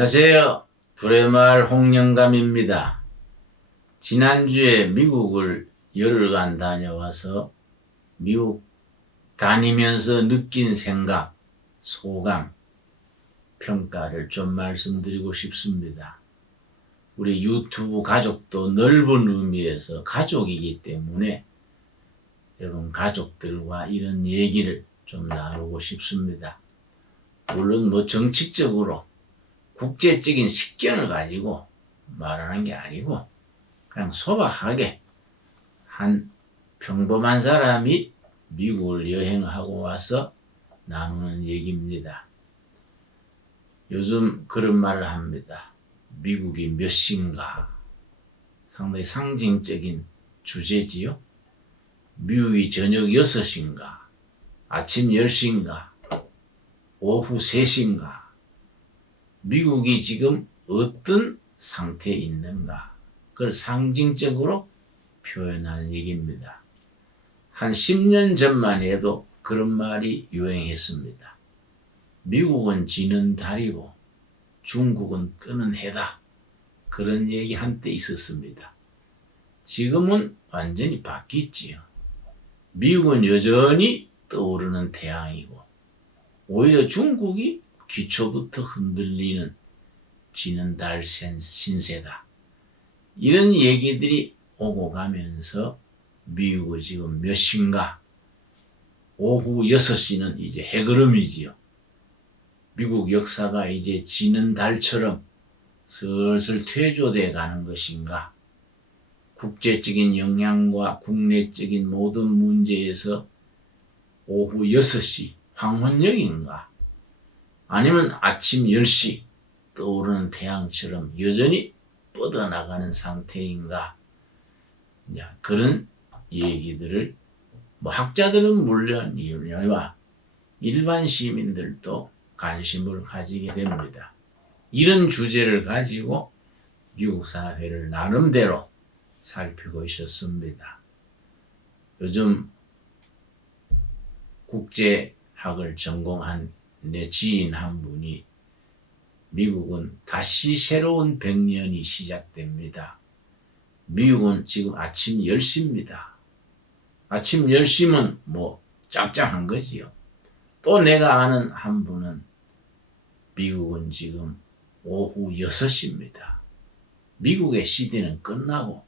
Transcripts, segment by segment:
안녕하세요. 불의말 홍영감입니다. 지난주에 미국을 열흘간 다녀와서 미국 다니면서 느낀 생각, 소감, 평가를 좀 말씀드리고 싶습니다. 우리 유튜브 가족도 넓은 의미에서 가족이기 때문에 여러분 가족들과 이런 얘기를 좀 나누고 싶습니다. 물론 정치적으로 국제적인 식견을 가지고 말하는 게 아니고 그냥 소박하게 한 평범한 사람이 미국을 여행하고 와서 나누는 얘기입니다. 요즘 그런 말을 합니다. 미국이 몇 시인가? 상당히 상징적인 주제지요. 미국이 저녁 6시인가? 아침 10시인가? 오후 3시인가? 미국이 지금 어떤 상태에 있는가? 그걸 상징적으로 표현하는 얘기입니다. 한 10년 전만 해도 그런 말이 유행했습니다. 미국은 지는 달이고 중국은 뜨는 해다. 그런 얘기 한때 있었습니다. 지금은 완전히 바뀌었지요. 미국은 여전히 떠오르는 태양이고 오히려 중국이 기초부터 흔들리는 지는 달 신세다. 이런 얘기들이 오고 가면서 미국은 지금 몇 시인가? 오후 6시는 이제 해걸음이지요. 미국 역사가 이제 지는 달처럼 슬슬 퇴조돼 가는 것인가? 국제적인 영향과 국내적인 모든 문제에서 오후 6시 황혼역인가? 아니면 아침 10시 떠오르는 태양처럼 여전히 뻗어나가는 상태인가? 그런 얘기들을 학자들은 물론이와 일반 시민들도 관심을 가지게 됩니다. 이런 주제를 가지고 미국 사회를 나름대로 살피고 있었습니다. 요즘 국제학을 전공한 내 지인 한 분이 미국은 다시 새로운 100년이 시작됩니다. 미국은 지금 아침 10시입니다. 아침 10시면 짱짱한 거지요. 또 내가 아는 한 분은 미국은 지금 오후 6시입니다. 미국의 시대는 끝나고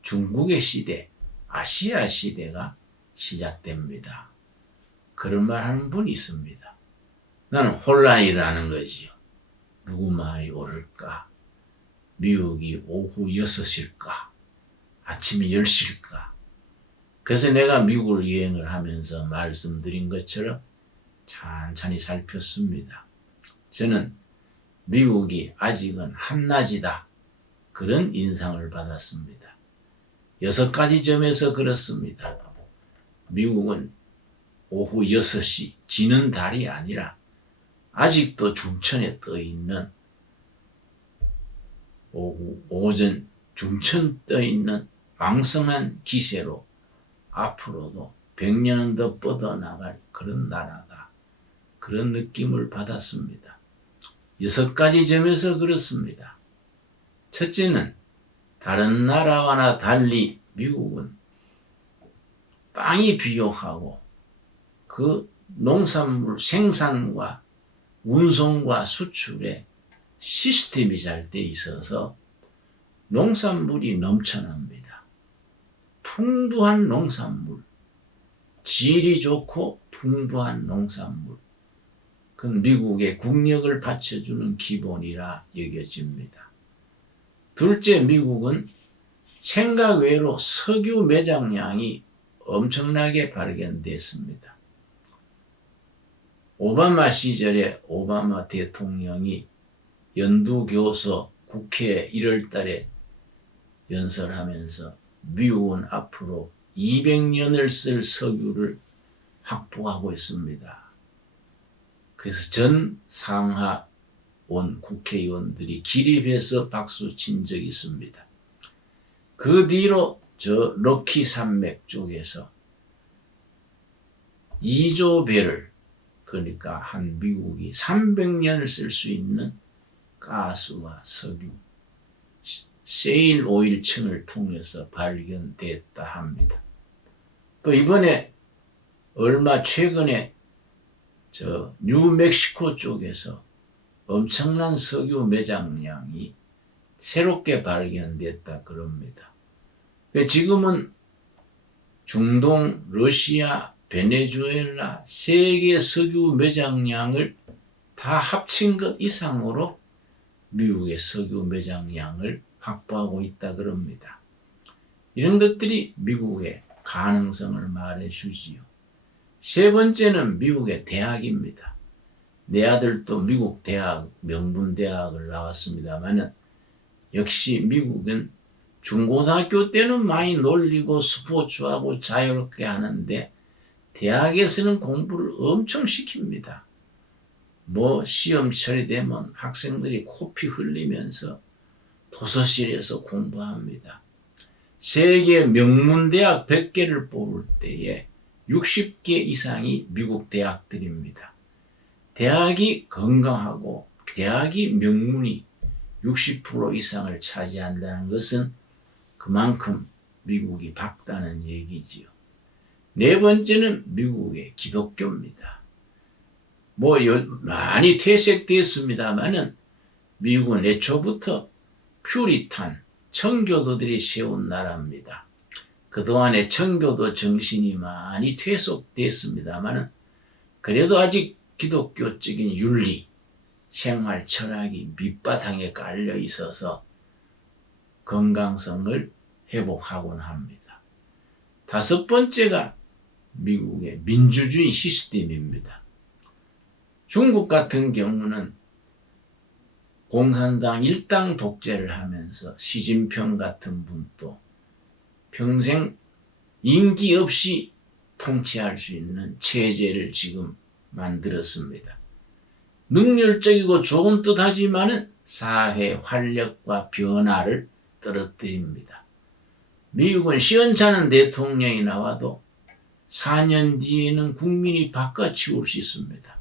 중국의 시대, 아시아 시대가 시작됩니다. 그런 말 하는 분이 있습니다. 나는 혼란이 일어나는 거지요. 누구 말이 옳을까? 미국이 오후 6시일까? 아침 10시일까? 그래서 내가 미국을 여행을 하면서 말씀드린 것처럼 찬찬히 살폈습니다. 저는 미국이 아직은 한낮이다. 그런 인상을 받았습니다. 6가지 점에서 그렇습니다. 미국은 오후 6시 지는 달이 아니라 아직도 중천에 떠있는 오전 중천 떠있는 왕성한 기세로 앞으로도 100년은 더 뻗어나갈 그런 나라다. 그런 느낌을 받았습니다. 6가지 점에서 그렇습니다. 첫째는 다른 나라와나 달리 미국은 땅이 비옥하고 그 농산물 생산과 운송과 수출에 시스템이 잘 돼 있어서 농산물이 넘쳐납니다. 풍부한 농산물, 질이 좋고 풍부한 농산물. 그건 미국의 국력을 받쳐주는 기본이라 여겨집니다. 둘째, 미국은 생각 외로 석유 매장량이 엄청나게 발견됐습니다. 오바마 시절에 오바마 대통령이 연두교서 국회에 1월 달에 연설하면서 미국은 앞으로 200년을 쓸 석유를 확보하고 있습니다. 그래서 전 상하원 국회의원들이 기립해서 박수 친 적이 있습니다. 그 뒤로 저 럭키 산맥 쪽에서 2조 배럴, 그러니까 한 미국이 300년을 쓸 수 있는 가스와 석유, 세일 오일층을 통해서 발견됐다 합니다. 또 이번에 얼마 최근에 뉴멕시코 쪽에서 엄청난 석유 매장량이 새롭게 발견됐다 그럽니다. 지금은 중동, 러시아, 베네수엘라 세계 석유 매장량을 다 합친 것 이상으로 미국의 석유 매장량을 확보하고 있다 그럽니다. 이런 것들이 미국의 가능성을 말해주지요. 세 번째는 미국의 대학입니다. 내 아들도 미국 대학, 명문대학을 나왔습니다만 역시 미국은 중고등학교 때는 많이 놀리고 스포츠하고 자유롭게 하는데 대학에서는 공부를 엄청 시킵니다. 시험 처리되면 학생들이 코피 흘리면서 도서실에서 공부합니다. 세계 명문대학 100개를 뽑을 때에 60개 이상이 미국 대학들입니다. 대학이 건강하고 대학이 명문이 60% 이상을 차지한다는 것은 그만큼 미국이 밝다는 얘기지요. 네 번째는 미국의 기독교입니다. 많이 퇴색됐습니다만은 미국은 애초부터 퓨리탄, 청교도들이 세운 나라입니다. 그동안에 청교도 정신이 많이 퇴색됐습니다만은 그래도 아직 기독교적인 윤리, 생활 철학이 밑바탕에 깔려 있어서 건강성을 회복하곤 합니다. 다섯 번째가 미국의 민주주의 시스템입니다. 중국 같은 경우는 공산당 일당 독재를 하면서 시진핑 같은 분도 평생 임기 없이 통치할 수 있는 체제를 지금 만들었습니다. 능률적이고 좋은 듯 하지만 사회 활력과 변화를 떨어뜨립니다. 미국은 시원찮은 대통령이 나와도 4년 뒤에는 국민이 바꿔치울 수 있습니다.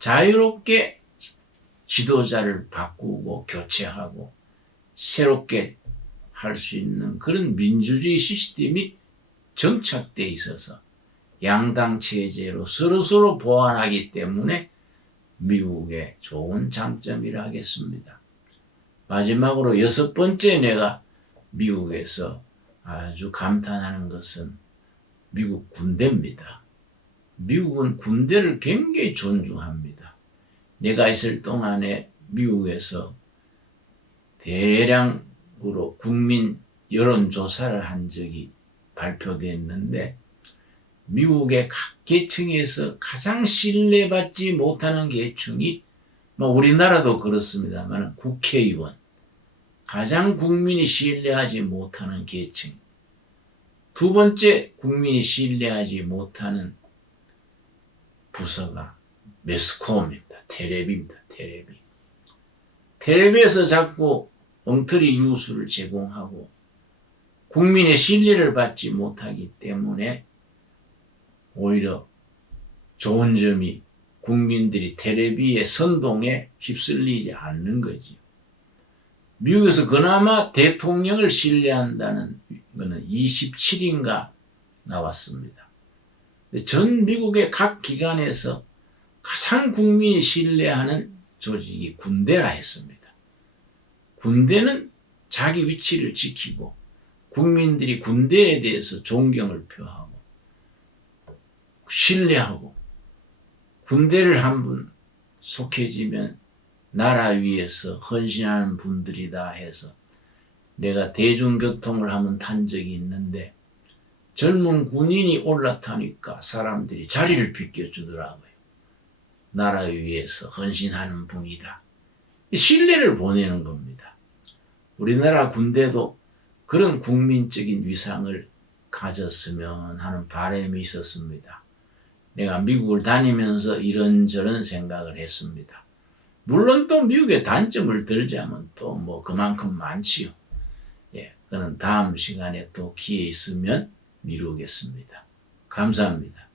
자유롭게 지도자를 바꾸고 교체하고 새롭게 할 수 있는 그런 민주주의 시스템이 정착되어 있어서 양당 체제로 서로 보완하기 때문에 미국의 좋은 장점이라 하겠습니다. 마지막으로 여섯 번째 내가 미국에서 아주 감탄하는 것은 미국 군대입니다. 미국은 군대를 굉장히 존중합니다. 내가 있을 동안에 미국에서 대량으로 국민 여론조사를 한 적이 발표됐는데 미국의 각 계층에서 가장 신뢰받지 못하는 계층이 우리나라도 그렇습니다만 국회의원, 가장 국민이 신뢰하지 못하는 계층. 두 번째 국민이 신뢰하지 못하는 부서가 매스컴입니다. 텔레비입니다. 텔레비에서 자꾸 엉터리 뉴스를 제공하고 국민의 신뢰를 받지 못하기 때문에 오히려 좋은 점이 국민들이 텔레비의 선동에 휩쓸리지 않는 거지. 미국에서 그나마 대통령을 신뢰한다는 것은 27인가 나왔습니다. 전 미국의 각 기관에서 가장 국민이 신뢰하는 조직이 군대라 했습니다. 군대는 자기 위치를 지키고 국민들이 군대에 대해서 존경을 표하고 신뢰하고 군대를 한 분 속해지면 나라 위해서 헌신하는 분들이다 해서 내가 대중교통을 한번 탄 적이 있는데 젊은 군인이 올라타니까 사람들이 자리를 비켜주더라고요. 나라 위해서 헌신하는 분이다. 신뢰를 보내는 겁니다. 우리나라 군대도 그런 국민적인 위상을 가졌으면 하는 바람이 있었습니다. 내가 미국을 다니면서 이런저런 생각을 했습니다. 물론 또 미국의 단점을 들자면 또 그만큼 많지요. 그는 다음 시간에 또 기회 있으면 미루겠습니다. 감사합니다.